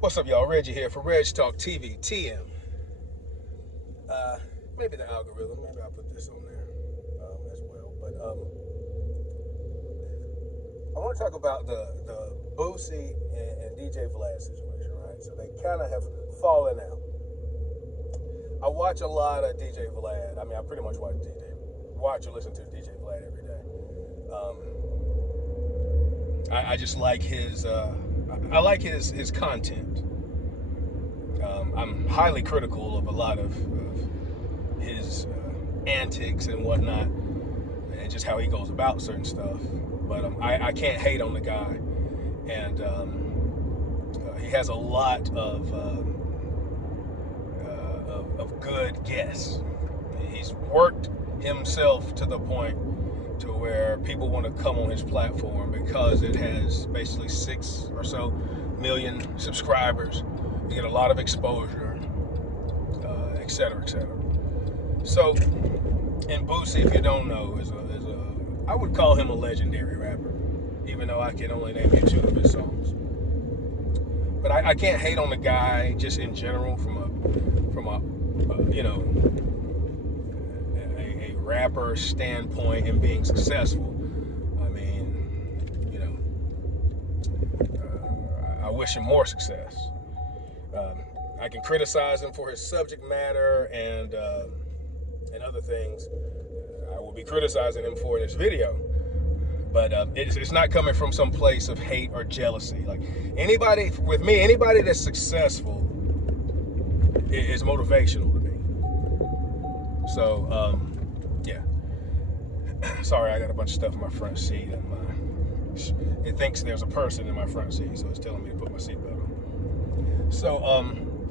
What's up, y'all? Reggie here for Reg Talk TV, TM. Maybe the algorithm, maybe I'll put this on there as well. But I want to talk about the Boosie and DJ Vlad situation, right? So they kind of have fallen out. I watch a lot of DJ Vlad. I mean, I pretty much watch or listen to DJ Vlad every day. I just like his his content. I'm highly critical of a lot of his antics and whatnot, and just how he goes about certain stuff. But I can't hate on the guy, and he has a lot of good guests. He's worked himself to the point to where people want to come on his platform because it has basically 6 or so million subscribers. You get a lot of exposure, et cetera, et cetera. So, and Boosie, if you don't know, I would call him a legendary rapper, even though I can only name you 2 of his songs. But I can't hate on the guy just in general from a rapper standpoint and being successful. I mean, I wish him more success. I can criticize him for his subject matter and other things. I will be criticizing him for this video, but it's not coming from some place of hate or jealousy. Like anybody that's successful is motivational to me. So yeah. Sorry, I got a bunch of stuff in my front seat, and it thinks there's a person in my front seat, so it's telling me to put my seatbelt on. So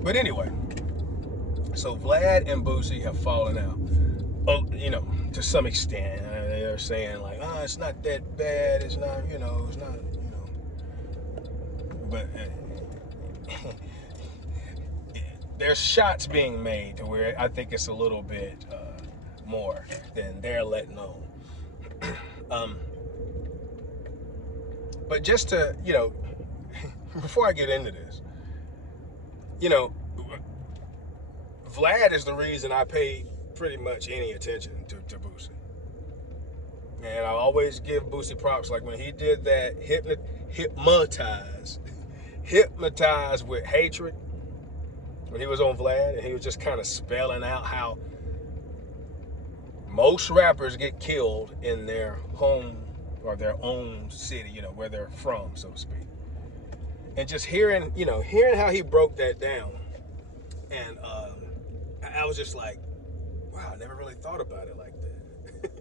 but anyway, so Vlad and Boosie have fallen out. Oh, to some extent. They're saying like, it's not that bad. It's not, it's not, But there's shots being made to where I think it's a little bit more than they're letting on. But just to, before I get into this, Vlad is the reason I pay pretty much any attention to Boosie. And I always give Boosie props, like when he did that hypnotized with hatred, when he was on Vlad, and he was just kind of spelling out how most rappers get killed in their home or their own city, where they're from, so to speak. And just hearing how he broke that down, and I was just like, wow, I never really thought about it like that.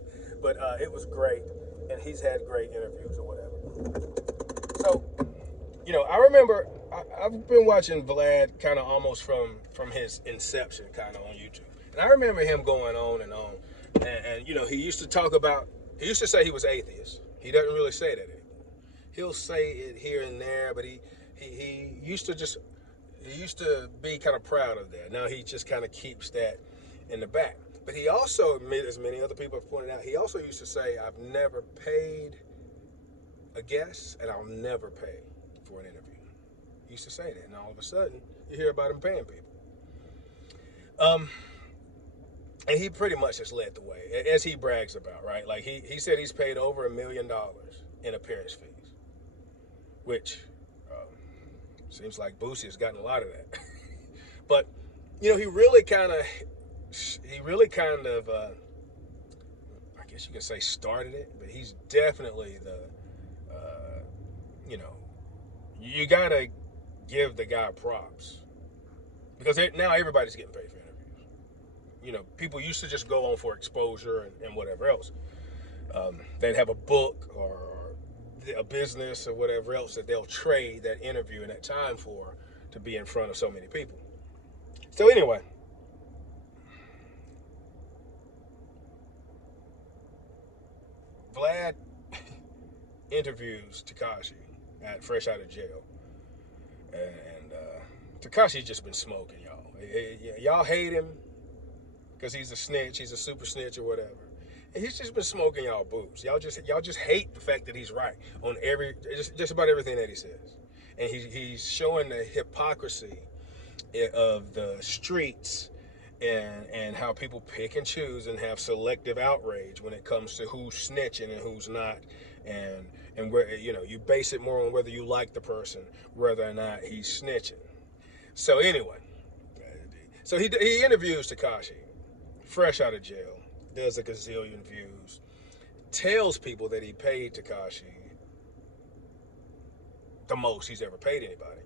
But it was great, and he's had great interviews or whatever. So, I remember I've been watching Vlad kind of almost from his inception, kind of on YouTube, and I remember him going on and on, and he used to say he was atheist. He doesn't really say that anymore. He'll say it here and there, but he used to be kind of proud of that. Now he just kind of keeps that in the back. But he also, as many other people have pointed out, he also used to say, I've never paid a guest and I'll never pay for an interview. He used to say that, and all of a sudden, you hear about him paying people. And he pretty much has led the way, as he brags about, right? Like he said he's paid over $1 million in appearance fees, which seems like Boosie has gotten a lot of that. But, he really kind of, I guess you could say started it, but he's definitely you gotta give the guy props, because now everybody's getting paid for interviews. People used to just go on for exposure and whatever else. They'd have a book or a business or whatever else that they'll trade that interview and that time for to be in front of so many people. So anyway, Vlad interviews Tekashi fresh out of jail, and Tekashi's just been smoking, y'all. Y'all hate him because he's a snitch, he's a super snitch or whatever. And he's just been smoking y'all boots. Y'all just hate the fact that he's right on just about everything that he says. and he's showing the hypocrisy of the streets and how people pick and choose and have selective outrage when it comes to who's snitching and who's not, and where, you know, you base it more on whether you like the person, whether or not he's snitching. So anyway, so he interviews Tekashi, fresh out of jail, does a gazillion views, tells people that he paid Tekashi the most he's ever paid anybody.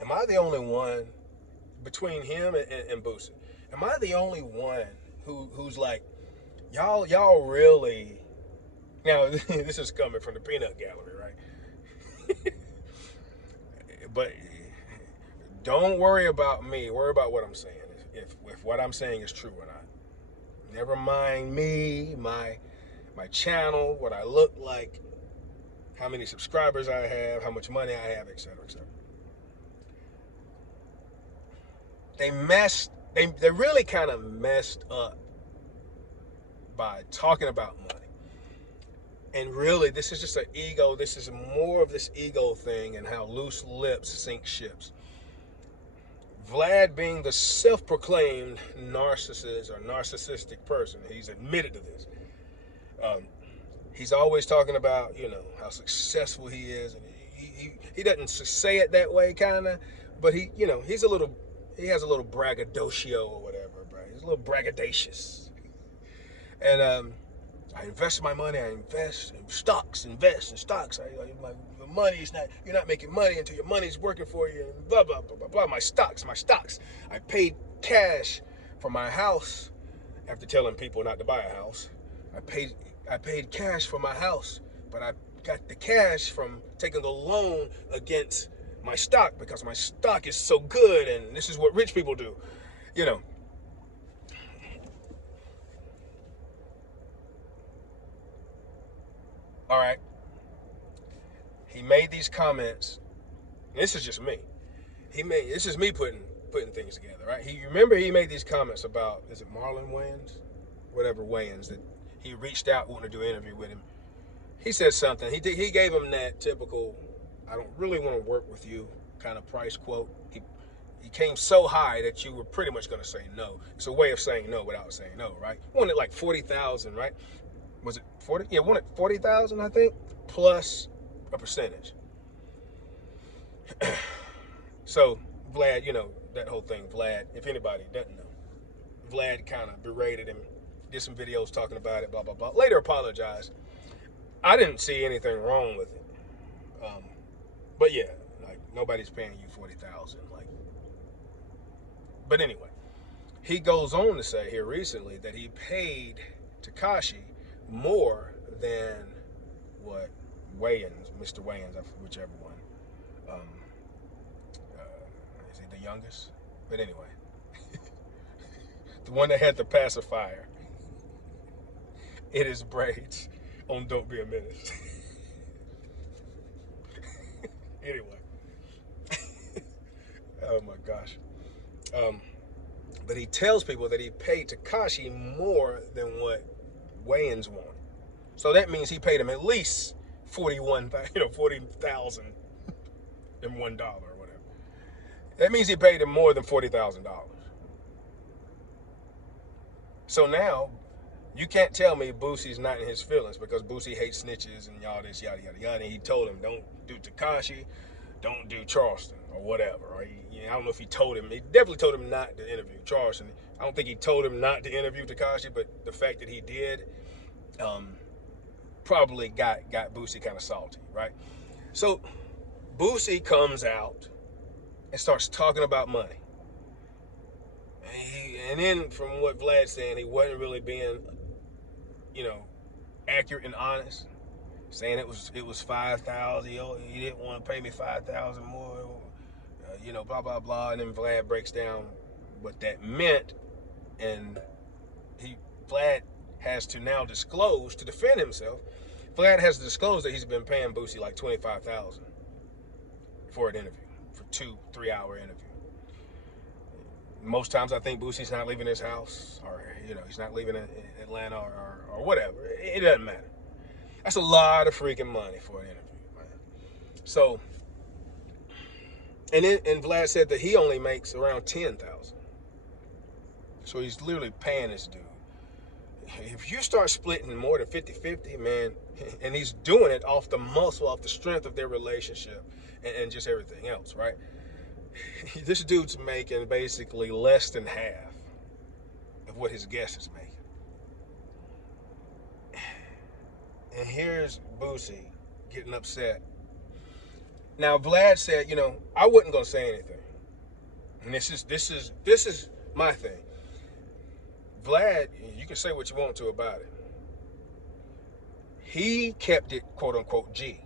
Am I the only one between him and Boosie? Am I the only one who's like, y'all really? Now this is coming from the peanut gallery, right? But don't worry about me. Worry about what I'm saying. If what I'm saying is true or not. Never mind me, my channel, what I look like, how many subscribers I have, how much money I have, etc., etc. They really kind of messed up by talking about money. And really, this is just an ego. This is more of this ego thing and how loose lips sink ships. Vlad, being the self-proclaimed narcissist or narcissistic person, he's admitted to this. He's always talking about, you know, how successful he is, and he doesn't say it that way, kind of, but he, you know, he has a little braggadocio or whatever, bro. He's a little braggadocious. And I invest my money. I invest in stocks. My money is not. You're not making money until your money's working for you. And blah blah blah blah blah. My stocks. I paid cash for my house after telling people not to buy a house. I paid cash for my house, but I got the cash from taking a loan against my stock because my stock is so good, and this is what rich people do, you know. All right. He made these comments. This is just me. This is me putting things together, right? Remember he made these comments about, is it Marlon Wayans? Whatever Wayans, that he reached out wanting to do an interview with him. He said something. He gave him that typical, I don't really want to work with you kind of price quote. He came so high that you were pretty much going to say no. It's a way of saying no without saying no, right? Wanted like 40,000, right? Was it 40? Yeah, wanted 40,000, I think, plus a percentage. So Vlad, you know, that whole thing, Vlad, if anybody doesn't know, Vlad kind of berated him, did some videos talking about it, blah, blah, blah. Later apologized. I didn't see anything wrong with it. But yeah, like, nobody's paying you 40,000. Like, but anyway, he goes on to say here recently that he paid Tekashi more than what Wayans, Mr. Wayans, whichever one. Is he the youngest? But anyway, the one that had the pacifier in his braids on Don't Be a Menace. Anyway. Oh my gosh. But he tells people that he paid Tekashi more than what Wayans wanted. So that means he paid him at least $40,000 and $1 or whatever. That means he paid him more than $40,000. So now you can't tell me Boosie's not in his feelings because Boosie hates snitches and all this yada yada yada. And he told him, don't do Tekashi, don't do Charleston or whatever. Or I don't know if he told him. He definitely told him not to interview Charleston. I don't think he told him not to interview Tekashi, but the fact that he did probably got Boosie kind of salty, right? So Boosie comes out and starts talking about money. And then from what Vlad's saying, he wasn't really being, you know, accurate and honest, saying it was 5,000. He didn't want to pay me 5,000 more, you know, blah blah blah. And then Vlad breaks down what that meant, and Vlad has to now disclose to defend himself. Vlad has to disclose that he's been paying Boosie like $25,000 for an interview, for 2-3 hour interview. Most times I think Boosie's not leaving his house, or, you know, he's not leaving Atlanta or whatever. It doesn't matter. That's a lot of freaking money for an interview, man. So, and Vlad said that he only makes around 10,000. So he's literally paying this dude. If you start splitting more than 50-50, man, and he's doing it off the muscle, off the strength of their relationship and just everything else, right? This dude's making basically less than half of what his guest is making. And here's Boosie getting upset. Now Vlad said, I wasn't gonna say anything. And this is my thing. Vlad, you can say what you want to about it. He kept it, quote unquote, G.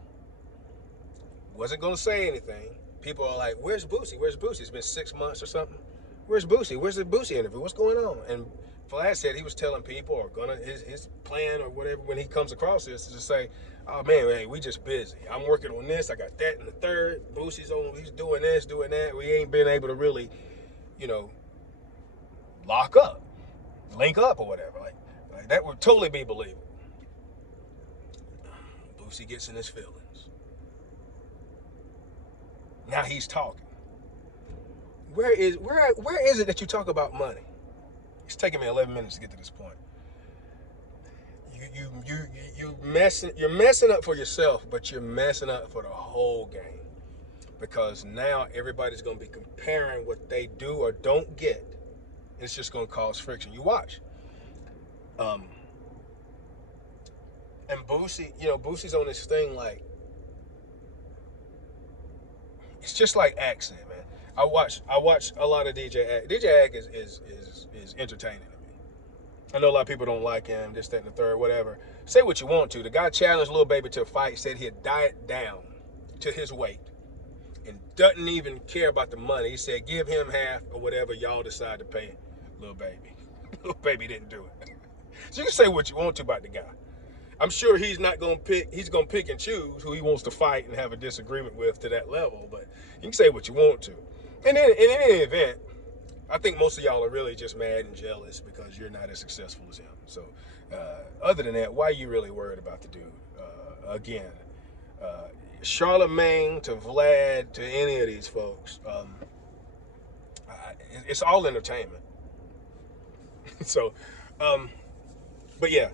Wasn't gonna say anything. People are like, where's Boosie? Where's Boosie? It's been 6 months or something. Where's Boosie? Where's the Boosie interview? What's going on? And Vlad said he was telling people, or his plan or whatever, when he comes across this, is to say, oh man, hey, we just busy. I'm working on this. I got that and the third. Boosie's on. He's doing this, doing that. We ain't been able to really, lock up, link up, or whatever. Like that would totally be believable. Boosie gets in his feelings. Now he's talking. Where is it that you talk about money? It's taking me 11 minutes to get to this point. You're messing up for yourself, but you're messing up for the whole game. Because now everybody's gonna be comparing what they do or don't get. It's just gonna cause friction. You watch. And Boosie, Boosie's on this thing like, it's just like accent, man. I watch a lot of DJ Ak. DJ Ak is entertaining to me. I know a lot of people don't like him, this, that, and the third, whatever. Say what you want to. The guy challenged Lil Baby to a fight, said he'd diet down to his weight and doesn't even care about the money. He said, give him half or whatever y'all decide to pay Lil Baby. Lil Baby didn't do it. So you can say what you want to about the guy. I'm sure he's going to pick and choose who he wants to fight and have a disagreement with to that level, but you can say what you want to. And then in any event, I think most of y'all are really just mad and jealous because you're not as successful as him. So other than that, why are you really worried about the dude? Again, Charlemagne to Vlad to any of these folks, it's all entertainment. So, but yeah.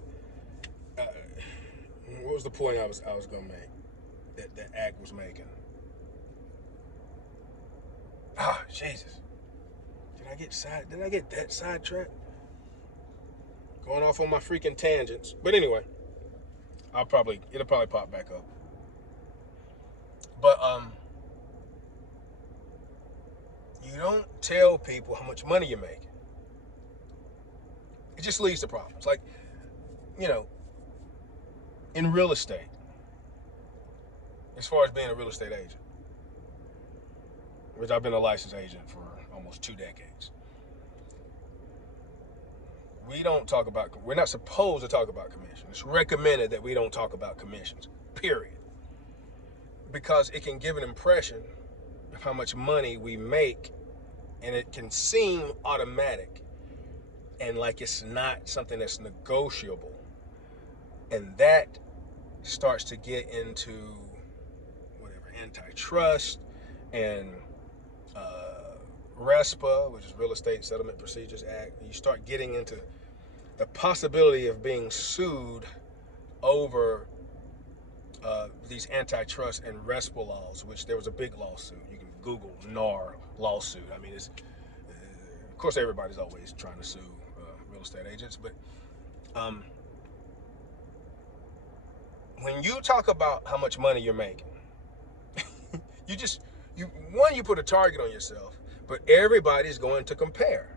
What was the point I was gonna make that Act was making? Ah, Jesus! Did I get that sidetracked? Going off on my freaking tangents. But anyway, it'll probably pop back up. But you don't tell people how much money you're making. It just leads to problems. Like, in real estate, as far as being a real estate agent, which I've been a licensed agent for almost 2 decades, we're not supposed to talk about commissions. It's recommended that we don't talk about commissions, period. Because it can give an impression of how much money we make, and it can seem automatic and like it's not something that's negotiable. And that starts to get into whatever antitrust and RESPA, which is Real Estate Settlement Procedures Act. You start getting into the possibility of being sued over these antitrust and RESPA laws, which there was a big lawsuit. You can Google NAR lawsuit. I mean, it's of course everybody's always trying to sue real estate agents, but when you talk about how much money you're making, you put a target on yourself, but everybody's going to compare.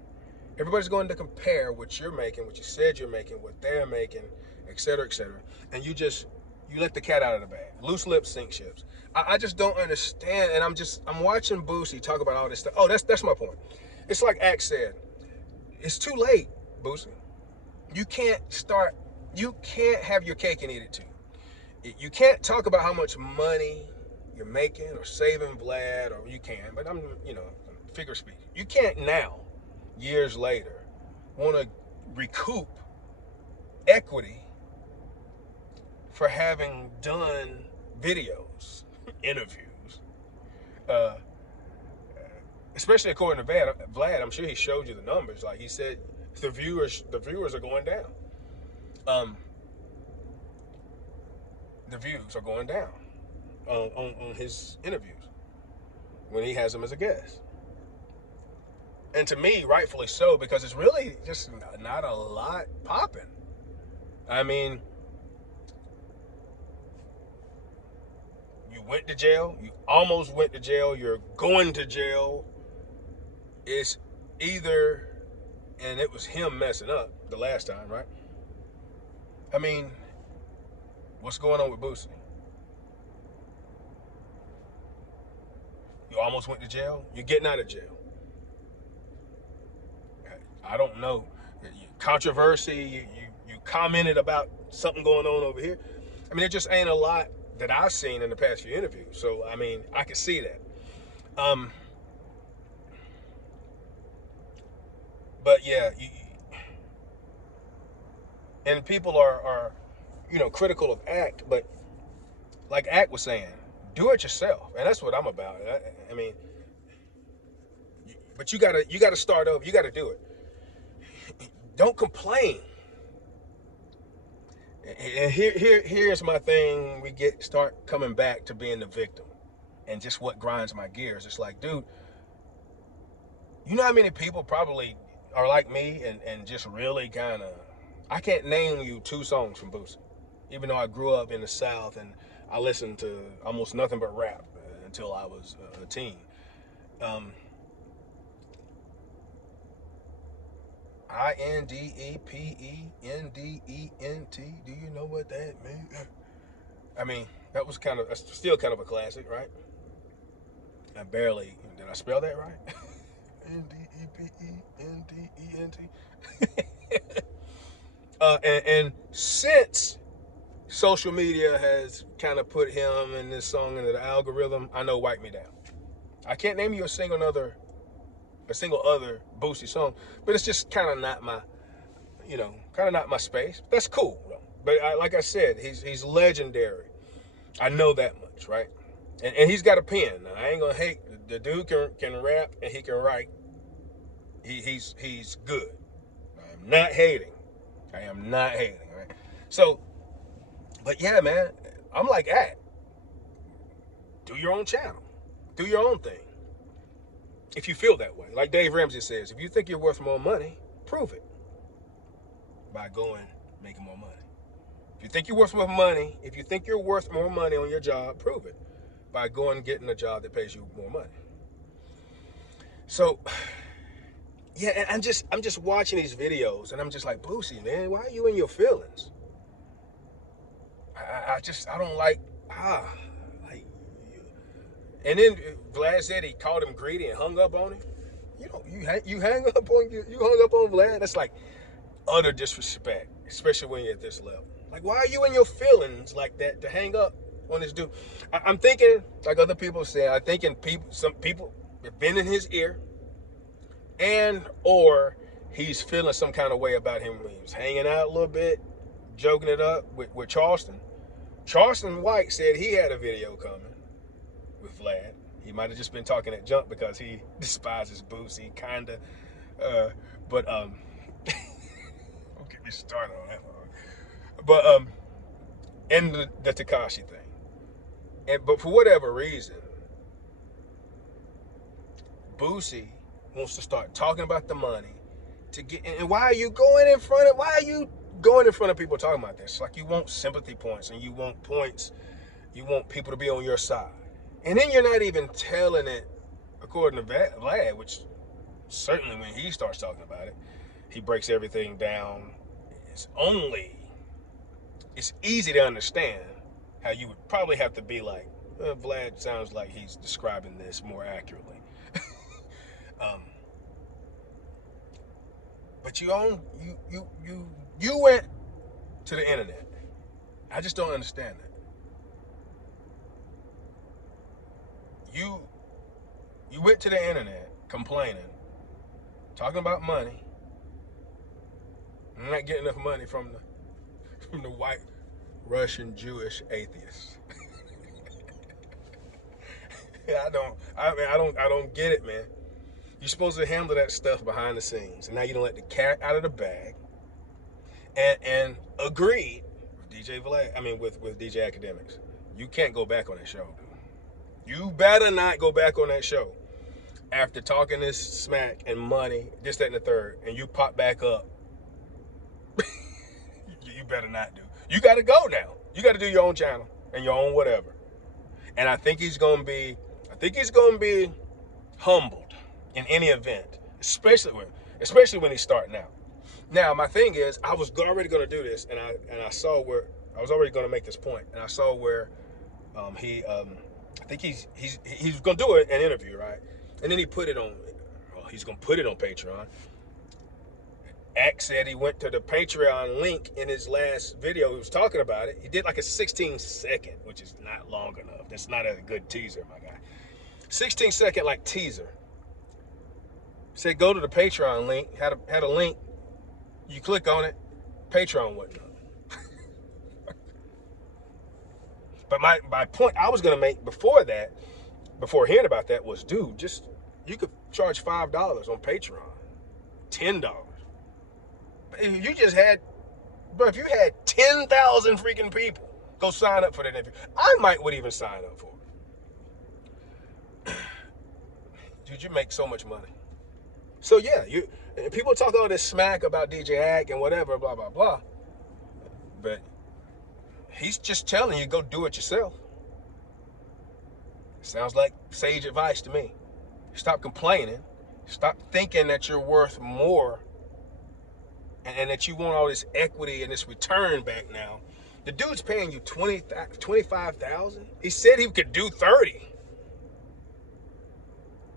Everybody's going to compare what you're making, what you said you're making, what they're making, et cetera, and you let the cat out of the bag. Loose lips sink ships. I just don't understand, and I'm watching Boosie talk about all this stuff. Oh, that's my point. It's like Axe said, it's too late, Boosie. You can't have your cake and eat it too. You can't talk about how much money you're making or saving, Vlad, or you can, but I'm, figure speaking. You can't now, years later, want to recoup equity for having done videos, interviews, uh, especially according to Vlad. I'm sure he showed you the numbers. Like he said, the viewers are going down. The views are going down on his interviews when he has them as a guest. And to me, rightfully so, because it's really just not a lot popping. I mean, you went to jail, you almost went to jail, you're going to jail. It's either, and it was him messing up the last time, right? I mean, what's going on with Boosie? You almost went to jail, you're getting out of jail. I don't know. Controversy, you commented about something going on over here. I mean, there just ain't a lot that I've seen in the past few interviews. So, I mean, I can see that. But yeah, and people are, critical of ACT, but like ACT was saying, do it yourself. And that's what I'm about. I mean, but you gotta start over. You gotta do it. Don't complain. And here's my thing. We start coming back to being the victim, and just what grinds my gears. It's like, dude, you know how many people probably are like me and just really kind of, I can't name you 2 songs from Boosie, even though I grew up in the South and I listened to almost nothing but rap until I was a teen. INDEPENDENT. Do you know what that means? I mean, that was still kind of a classic, right? I barely, did I spell that right? NDEPENDENT. And since social media has kind of put him and this song into the algorithm, I know Wipe Me Down. I can't name you a single other Boosie song, but it's just kind of not my, not my space. That's cool though. But like I said, he's legendary. I know that much, right? And he's got a pen. Now, I ain't gonna hate. The dude can rap and he can write. He's good. I am not hating. Right? So, but yeah, man, I'm like that. Do your own channel. Do your own thing. If you feel that way. Like Dave Ramsey says, if you think you're worth more money, prove it by going making more money. If you think you're worth more money, on your job, prove it by going and getting a job that pays you more money. So, yeah, and I'm just watching these videos and I'm just like, Boosie, man, why are you in your feelings? I don't like, and then Vlad said he called him greedy and hung up on him. You hung up on Vlad? That's like utter disrespect, especially when you're at this level. Like, why are you in your feelings like that to hang up on this dude? I'm thinking, like other people say, some people have been in his ear, and or he's feeling some kind of way about him when he was hanging out a little bit, joking it up with Charleston. Charleston White said he had a video coming with Vlad. He might have just been talking that junk because he despises Boosie, kinda. But don't get me started on that one. But and the Tekashi thing. But for whatever reason, Boosie wants to start talking about the money to get. And why are you going in front of people talking about this? Like, you want sympathy points and you want points. You want people to be on your side. And then you're not even telling it according to Vlad, which certainly when he starts talking about it, he breaks everything down. It's easy to understand how you would probably have to be like, Vlad sounds like he's describing this more accurately. But you went to the internet. I just don't understand that. You went to the internet complaining, talking about money. I'm not getting enough money from the white Russian Jewish atheists. I don't get it, man. You're supposed to handle that stuff behind the scenes, and now you don't let the cat out of the bag. And agreed with DJ Vlad. I mean, with DJ Akademiks. You can't go back on that show, dude. You better not go back on that show after talking this smack and money, this, that, and the third, and you pop back up. You better not do. You got to go now. You got to do your own channel and your own whatever. And I think he's gonna be humbled in any event, especially when he's starting out. Now, my thing is, I was already gonna do this, and I saw where I was already gonna make this point, and I saw where I think he's gonna do an interview, right? And then he put it on. Well, he's gonna put it on Patreon. Axe said he went to the Patreon link in his last video. He was talking about it. He did like a 16-second, which is not long enough. That's not a good teaser, my guy. 16-second like teaser. Said go to the Patreon link. Had a link. You click on it. Patreon wasn't up. But my point I was gonna make before hearing about that was, dude, just you could charge $5 on Patreon, $10. If you just had, bro, if you had 10,000 freaking people go sign up for that interview, I would even sign up for it. Dude, you make so much money. So yeah, people talk all this smack about DJ Ak and whatever, blah, blah, blah. But he's just telling you, go do it yourself. Sounds like sage advice to me. Stop complaining. Stop thinking that you're worth more and that you want all this equity and this return back now. The dude's paying you $25,000. He said he could do 30.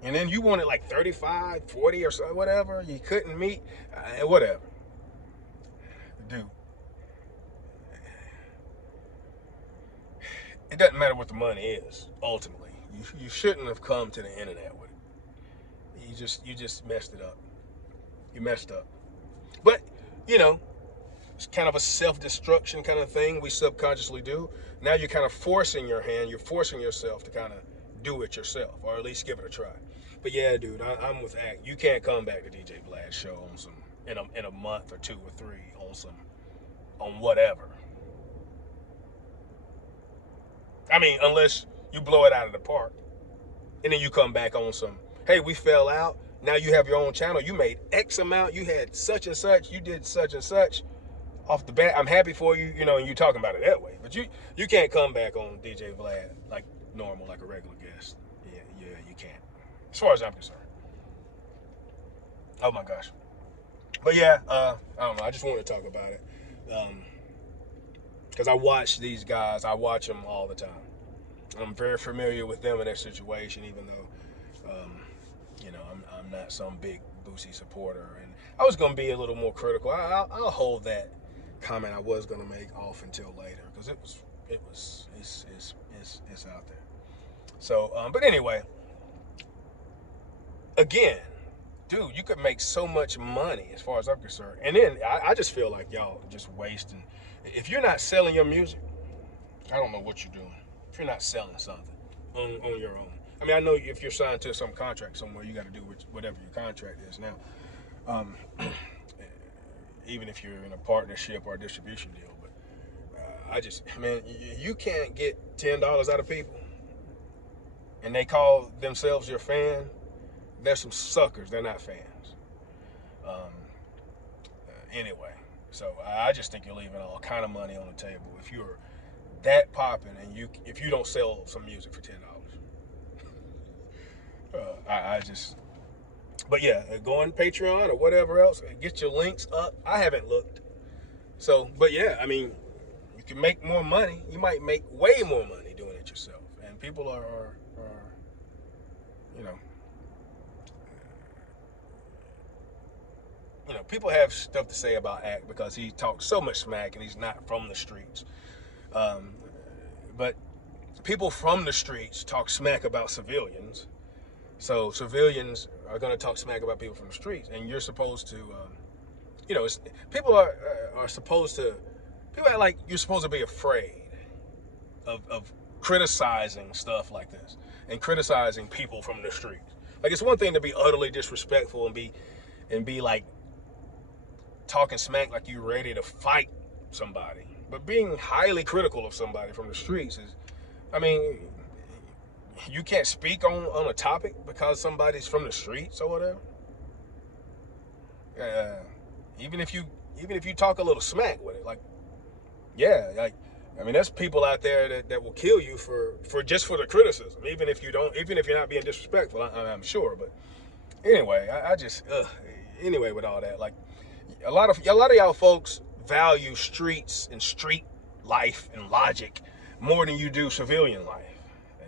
And then you wanted like 35, 40 or so, whatever. You couldn't meet, whatever. Dude. It doesn't matter what the money is, ultimately. You shouldn't have come to the internet with it. You just messed it up. You messed up. But, you know, it's kind of a self-destruction kind of thing we subconsciously do. Now you're kind of forcing your hand. You're forcing yourself to kind of do it yourself, or at least give it a try. But yeah, dude, I'm with Act. You can't come back to DJ Vlad's show on some in a month or 2 or 3 on whatever. I mean, unless you blow it out of the park, and then you come back on some, hey, we fell out. Now you have your own channel. You made X amount. You had such and such. You did such and such. Off the bat, I'm happy for you, you know, and you talking about it that way. But you can't come back on DJ Vlad like normal, like a regular guest. Yeah, you can't. As far as I'm concerned. Oh my gosh. But yeah, I don't know. I just wanted to talk about it. Because I watch these guys. I watch them all the time. I'm very familiar with them and their situation, even though, you know, I'm not some big Boosie supporter. And I was going to be a little more critical. I'll hold that comment I was going to make off until later, because it's out there. So, but anyway, again, dude, you could make so much money as far as I'm concerned. And then I just feel like y'all just wasting. If you're not selling your music, I don't know what you're doing. If you're not selling something on your own. I mean, I know if you're signed to some contract somewhere, you got to do whatever your contract is now. Even if you're in a partnership or a distribution deal. But man, you can't get $10 out of people, and they call themselves your fan. They're some suckers. They're not fans. Anyway, so I just think you're leaving all kind of money on the table if you're that popping and if you don't sell some music for $10. But yeah, go on Patreon or whatever else, get your links up. I haven't looked. So, but yeah, I mean, you can make more money. You might make way more money doing it yourself. And people are people have stuff to say about Act because he talks so much smack and he's not from the streets. But people from the streets talk smack about civilians. So civilians are going to talk smack about people from the streets, and you're supposed to, people are supposed to people act like you're supposed to be afraid of criticizing stuff like this and criticizing people from the streets. Like, it's one thing to be utterly disrespectful and be like talking smack like you're ready to fight somebody, but being highly critical of somebody from the streets is, I mean, you can't speak on a topic because somebody's from the streets or whatever. Even if you talk a little smack with it, like, yeah, like, I mean, there's people out there that will kill you for just for the criticism, even if you're not being disrespectful. I'm sure, but anyway, I just anyway, with all that, like, a lot of y'all folks value streets and street life and logic more than you do civilian life,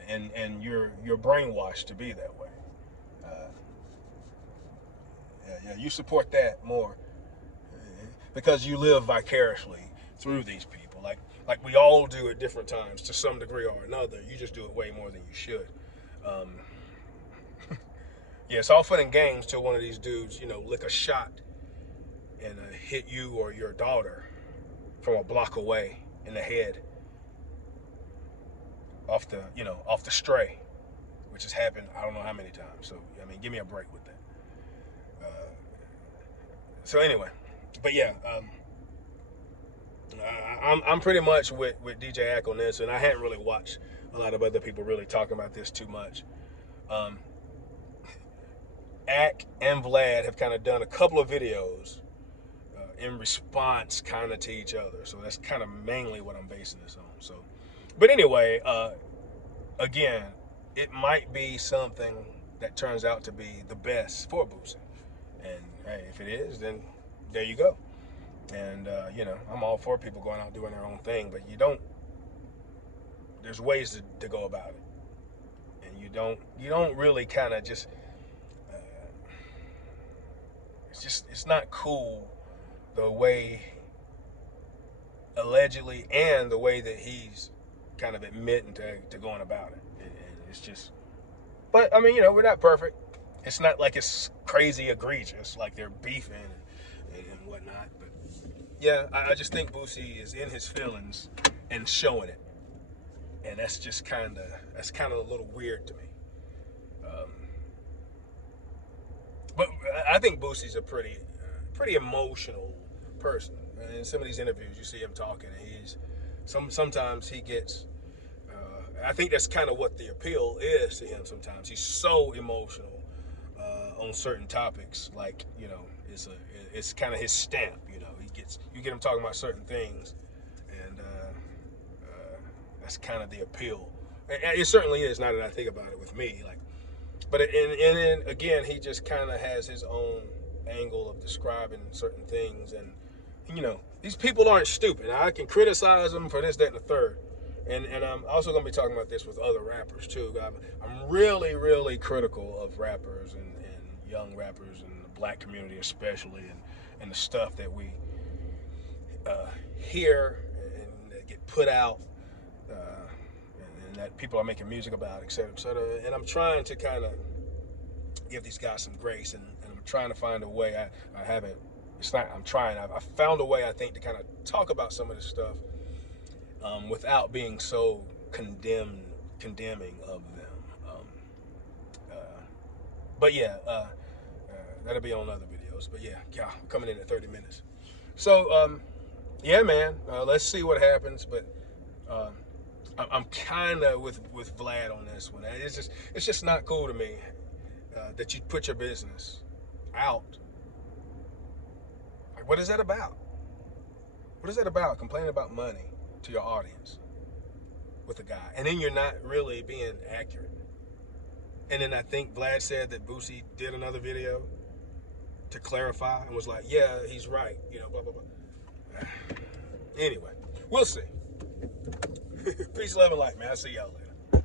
and you're brainwashed to be that way. Yeah, you support that more because you live vicariously through these people, like we all do at different times to some degree or another. You just do it way more than you should. Yeah, it's all fun and games till one of these dudes, lick a shot and hit you or your daughter from a block away in the head off the stray, which has happened I don't know how many times. So, I mean, give me a break with that. So anyway, but yeah, I'm pretty much with DJ Ak on this, and I hadn't really watched a lot of other people really talking about this too much. Ak and Vlad have kind of done a couple of videos in response kind of to each other. So that's kind of mainly what I'm basing this on. So, but anyway, again, it might be something that turns out to be the best for Boosie. And hey, if it is, then there you go. And, I'm all for people going out doing their own thing, but there's ways to go about it. And you don't really kind of just, it's not cool the way allegedly and the way that he's kind of admitting to going about it. And it's just, but I mean, we're not perfect. It's not like it's crazy egregious, like they're beefing and whatnot. But yeah, I just think Boosie is in his feelings and showing it. And that's just kind of a little weird to me. But I think Boosie's a pretty emotional person. And in some of these interviews, you see him talking, and sometimes he gets. I think that's kind of what the appeal is to him. Sometimes he's so emotional on certain topics, like it's kind of his stamp. You get him talking about certain things, and that's kind of the appeal. And it certainly is. Now that I think about it, with me, like. But and then again, he just kind of has his own angle of describing certain things, and these people aren't stupid. Now, I can criticize them for this, that, and the third, and I'm also going to be talking about this with other rappers too. I'm really, really critical of rappers and young rappers and the black community especially, and the stuff that we hear and that get put out. That people are making music about, et cetera, et cetera. And I'm trying to kind of give these guys some grace, and I'm trying to find a way. I haven't, it's not, I'm trying, I found a way, I think, to kind of talk about some of this stuff without being so condemning of them. But yeah, that'll be on other videos. But yeah, I'm coming in at 30 minutes. So, yeah, man, let's see what happens. But I'm kind of with Vlad on this one. It's just not cool to me that you put your business out. Like, what is that about? What is that about? Complaining about money to your audience with a guy, and then you're not really being accurate. And then I think Vlad said that Boosie did another video to clarify and was like, "Yeah, he's right," blah blah blah. Anyway, we'll see. Peace, love, and light, man. I'll see y'all later.